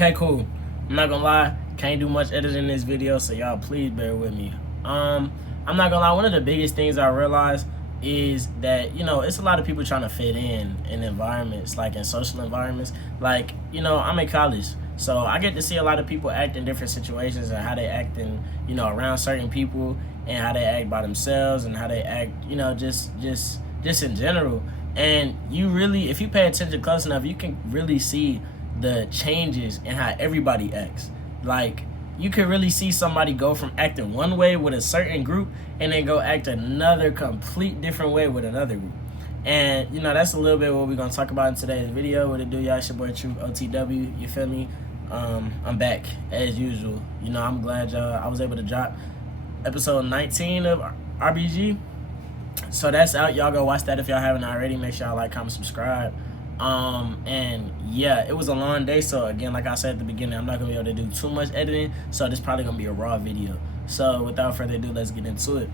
Okay, cool. I'm not gonna lie, can't do much editing in this video, so y'all please bear with me. I'm not gonna lie, one of the biggest things I realized is that, it's a lot of people trying to fit in environments, like in social environments. Like, I'm in college, so I get to see a lot of people act in different situations and how they act in, around certain people, and how they act by themselves, and how they act, just in general. And you really, if you pay attention close enough, you can really see the changes in how everybody acts. Like, you can really see somebody go from acting one way with a certain group and then go act another complete different way with another group. And that's a little bit what we're gonna talk about in today's video. What it do, y'all? It's your boy True OTW, you feel me? I'm back as usual. I'm glad I was able to drop episode 19 of RBG. So that's out. Y'all go watch that if y'all haven't already. Make sure y'all like, comment, subscribe. And yeah, it was a long day, so again, like I said at the beginning, I'm not gonna be able to do too much editing, so this probably gonna be a raw video. So without further ado, let's get into it.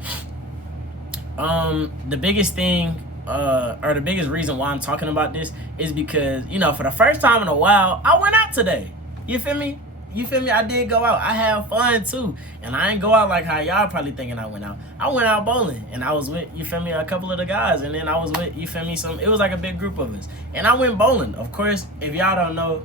The biggest thing, or the biggest reason why I'm talking about this is because, for the first time in a while, I went out today. You feel me? I did go out. I had fun too. And I ain't go out like how y'all probably thinking I went out. I went out bowling, and I was with, a couple of the guys, and then I was with, it was like a big group of us. And I went bowling. Of course, if y'all don't know,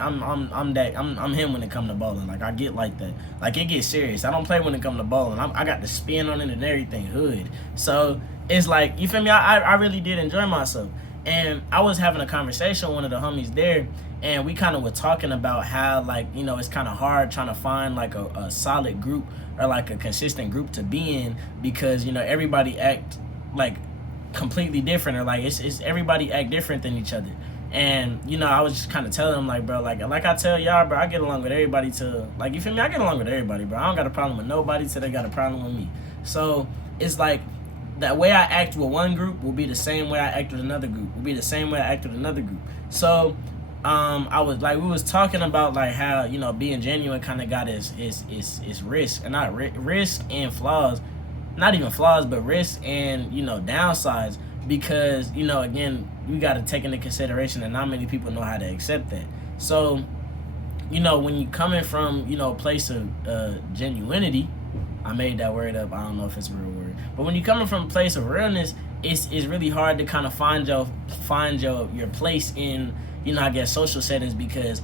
I'm him when it comes to bowling. Like, I get like that. Like, it gets serious. I don't play when it comes to bowling. I got the spin on it and everything, hood. So it's like, I really did enjoy myself. And I was having a conversation with one of the homies there, and we kind of were talking about how, like, it's kind of hard trying to find like a solid group or like a consistent group to be in, because everybody act like completely different, or like it's everybody act different than each other. And I was just kind of telling them, like, bro, like I tell y'all, bro, I get along with everybody till, like, I get along with everybody, bro. I don't got a problem with nobody till they got a problem with me. So it's like, that way I act with one group will be the same way I act with another group, will be the same way I act with another group. So I was like, we was talking about like how, being genuine kind of got its risk, and not risk and flaws, not even flaws, but risk and, downsides, because, again, we got to take into consideration that not many people know how to accept that. So, when you coming from, a place of genuinity, I made that word up, I don't know if it's a real word, but when you're coming from a place of realness, it's really hard to kind of find your place in, I guess, social settings, because,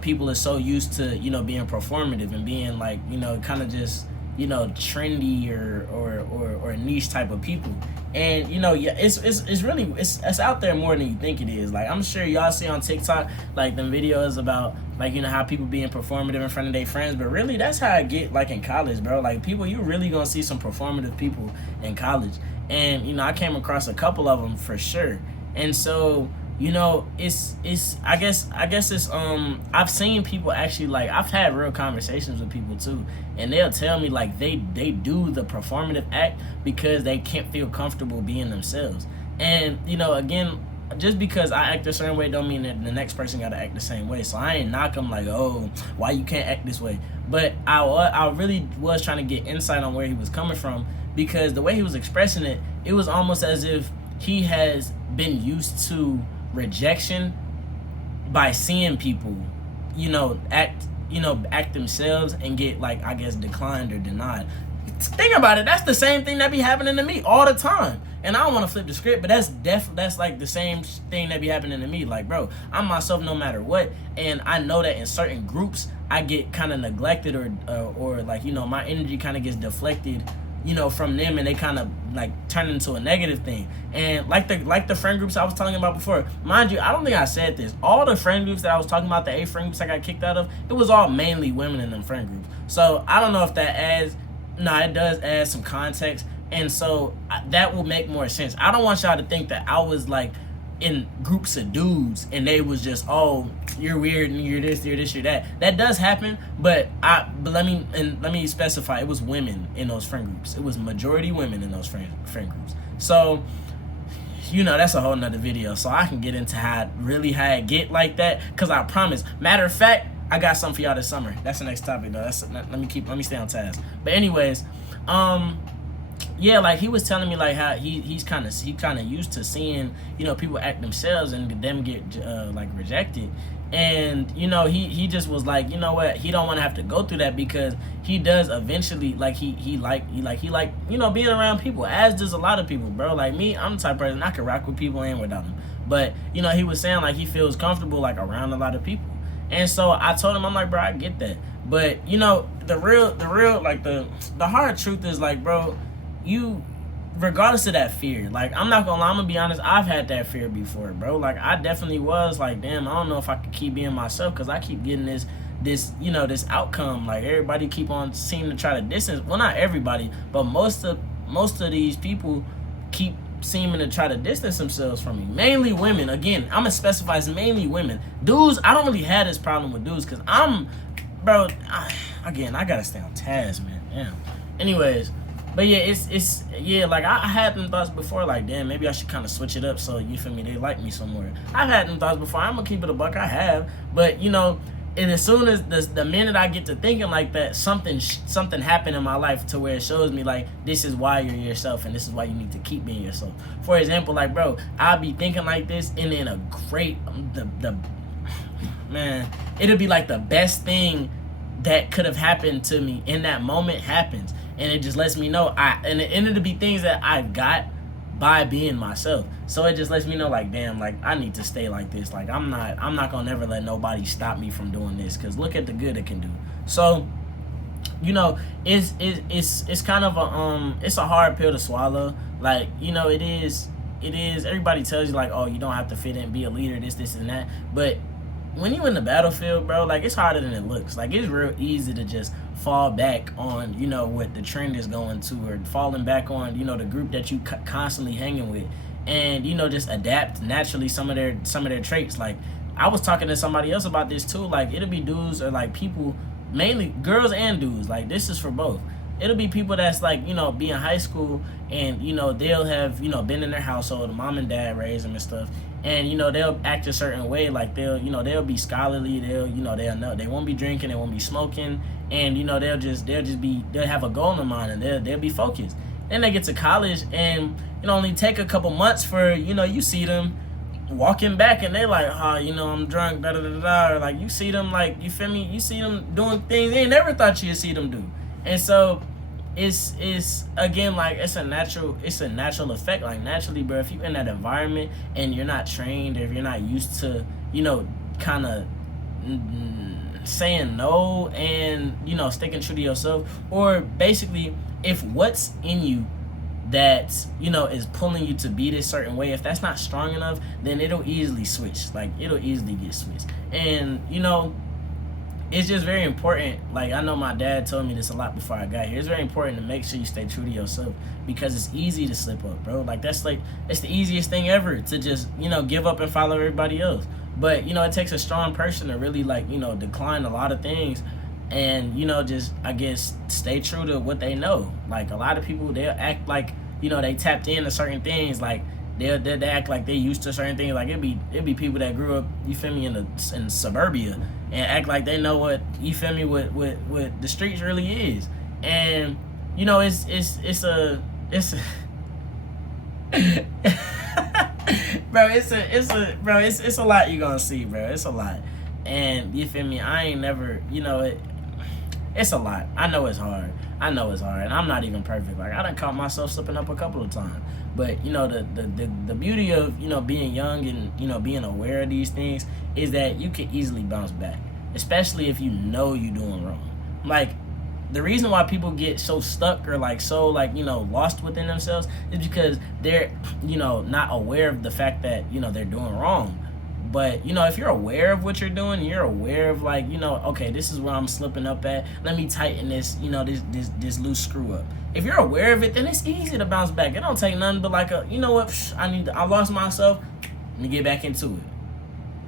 people are so used to, being performative and being like, kind of just, trendy or niche type of people. And yeah, it's really out there more than you think it is. Like, I'm sure y'all see on TikTok like them videos about, like, how people being performative in front of their friends, but really that's how I get, like, in college, bro. Like, people, you really gonna see some performative people in college, and I came across a couple of them for sure. And so it's I guess it's I've seen people actually, like, I've had real conversations with people too, and they'll tell me like they do the performative act because they can't feel comfortable being themselves. And again, just because I act a certain way don't mean that the next person got to act the same way. So I ain't knock them like, oh, why you can't act this way. But I really was trying to get insight on where he was coming from, because the way he was expressing it, it was almost as if he has been used to rejection by seeing people, act themselves and get, like, I guess, declined or denied. Think about it. That's the same thing that be happening to me all the time. And I don't want to flip the script, but that's like the same thing that be happening to me. Like, bro, I'm myself no matter what, and I know that in certain groups I get kind of neglected, or like, my energy kind of gets deflected, from them, and they kind of like turn into a negative thing. And like the friend groups I was talking about before, mind you, I don't think I said this, all the friend groups that I was talking about, the 8 friend groups I got kicked out of, it was all mainly women in them friend groups. So I don't know if that adds, it does add some context, and so that will make more sense. I don't want y'all to think that I was like in groups of dudes and they was just, oh, you're weird and you're this, you're that. That does happen, but let me specify, it was women in those friend groups. It was majority women in those friend groups. So that's a whole nother video, so I can get into how it get like that, because I promise, matter of fact, I got something for y'all this summer. That's the next topic though. Let me stay on task. But anyways, yeah, like he was telling me like how he kind of used to seeing, you know, people act themselves and them get like rejected. And you know, he just was like, you know what, he don't want to have to go through that, because he does eventually, like he like you know, being around people, as does a lot of people, bro. Like me, I'm the type of person I can rock with people and without them. But you know, he was saying like he feels comfortable like around a lot of people. And so I told him, I'm like, bro, I get that. But you know, the real like the hard truth is like, bro, you, regardless of that fear, like I'm not gonna lie, I'm gonna be honest, I've had that fear before, bro. Like I definitely was like, damn, I don't know if I could keep being myself, because I keep getting this you know, this outcome. Like everybody keep on seeming to try to distance, well, not everybody, but most of these people keep seeming to try to distance themselves from me. Mainly women. Again, I'm gonna specify it's mainly women. Dudes, I don't really have this problem with dudes, because bro, again, I gotta stay on task, man. Damn. Anyways, but yeah, it's yeah, like I had them thoughts before, like, damn, maybe I should kind of switch it up, so you feel me, they like me somewhere. I've had them thoughts before. I'm gonna keep it a buck, I have. But you know, and as soon as the minute I get to thinking like that, something happened in my life to where it shows me like, this is why you're yourself, and this is why you need to keep being yourself. For example, like, bro, I'll be thinking like this, and then a great man, it'll be like the best thing that could have happened to me in that moment happens, and it just lets me know and it'll be things that I got by being myself. So it just lets me know like, damn, like I need to stay like this. Like I'm not gonna never let nobody stop me from doing this, because look at the good it can do. So you know, it's kind of it's a hard pill to swallow. Like, you know, it is everybody tells you like, oh, you don't have to fit in, be a leader, this and that, but when you in the battlefield, bro, like it's harder than it looks. Like it's real easy to just fall back on, you know, what the trend is going to, or falling back on, you know, the group that you constantly hanging with, and you know, just adapt naturally some of their traits. Like I was talking to somebody else about this too. Like it'll be dudes or like people, mainly girls and dudes. Like this is for both. It'll be people that's like, you know, be in high school, and you know, they'll have, you know, been in their household, mom and dad raised them and stuff, and you know, they'll act a certain way. Like they'll be scholarly, they'll know they won't be drinking, they won't be smoking, and you know, they'll have a goal in mind, and they'll be focused. Then they get to college, and you know, only take a couple months for, you know, you see them walking back, and they like, you know, I'm drunk, da da da da, or like you see them, like, you feel me, you see them doing things they never thought you'd see them do. And so it's again, like it's a natural effect. Like naturally, bro, if you're in that environment and you're not trained, or if you're not used to, you know, kind of saying no, and you know, sticking true to yourself, or basically if what's in you that, you know, is pulling you to be this certain way, if that's not strong enough, then it'll easily switch. Like it'll easily get switched. And you know, it's just very important. Like I know my dad told me this a lot before I got here. It's very important to make sure you stay true to yourself, because it's easy to slip up, bro. Like it's the easiest thing ever to just, you know, give up and follow everybody else. But you know, it takes a strong person to really, like, you know, decline a lot of things, and you know, just, I guess, stay true to what they know. Like a lot of people, they'll act like, you know, they tapped into certain things. Like they act like they used to certain things. Like it'd be people that grew up, you feel me, in suburbia, and act like they know what, you feel me, what the streets really is. And you know, it's a bro, it's a lot you're gonna see, bro. It's a lot. And you feel me, I ain't never, you know, it's a lot. I know it's hard, and I'm not even perfect. Like I done caught myself slipping up a couple of times. But you know, the beauty of, you know, being young and, you know, being aware of these things is that you can easily bounce back, especially if you know you're doing wrong. Like the reason why people get so stuck, or like so, like, you know, lost within themselves, is because they're, you know, not aware of the fact that, you know, they're doing wrong. But you know, if you're aware of what you're doing, you're aware of, like, you know, okay, this is where I'm slipping up at, let me tighten this, you know, this loose screw up. If you're aware of it, then it's easy to bounce back. It don't take nothing but like you know what, I lost myself, let me get back into it.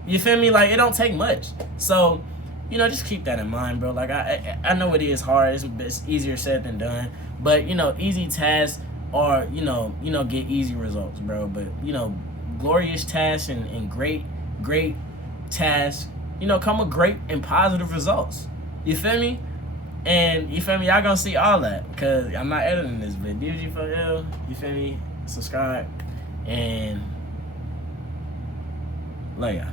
You feel me? Like it don't take much. So, you know, just keep that in mind, bro. Like I know it is hard. It's easier said than done. But you know, easy tasks are, you know, get easy results, bro. But you know, glorious tasks and great tasks, you know, come with great and positive results. You feel me? And you feel me? Y'all gonna see all that because I'm not editing this, but DG4L, you feel me? Subscribe and later.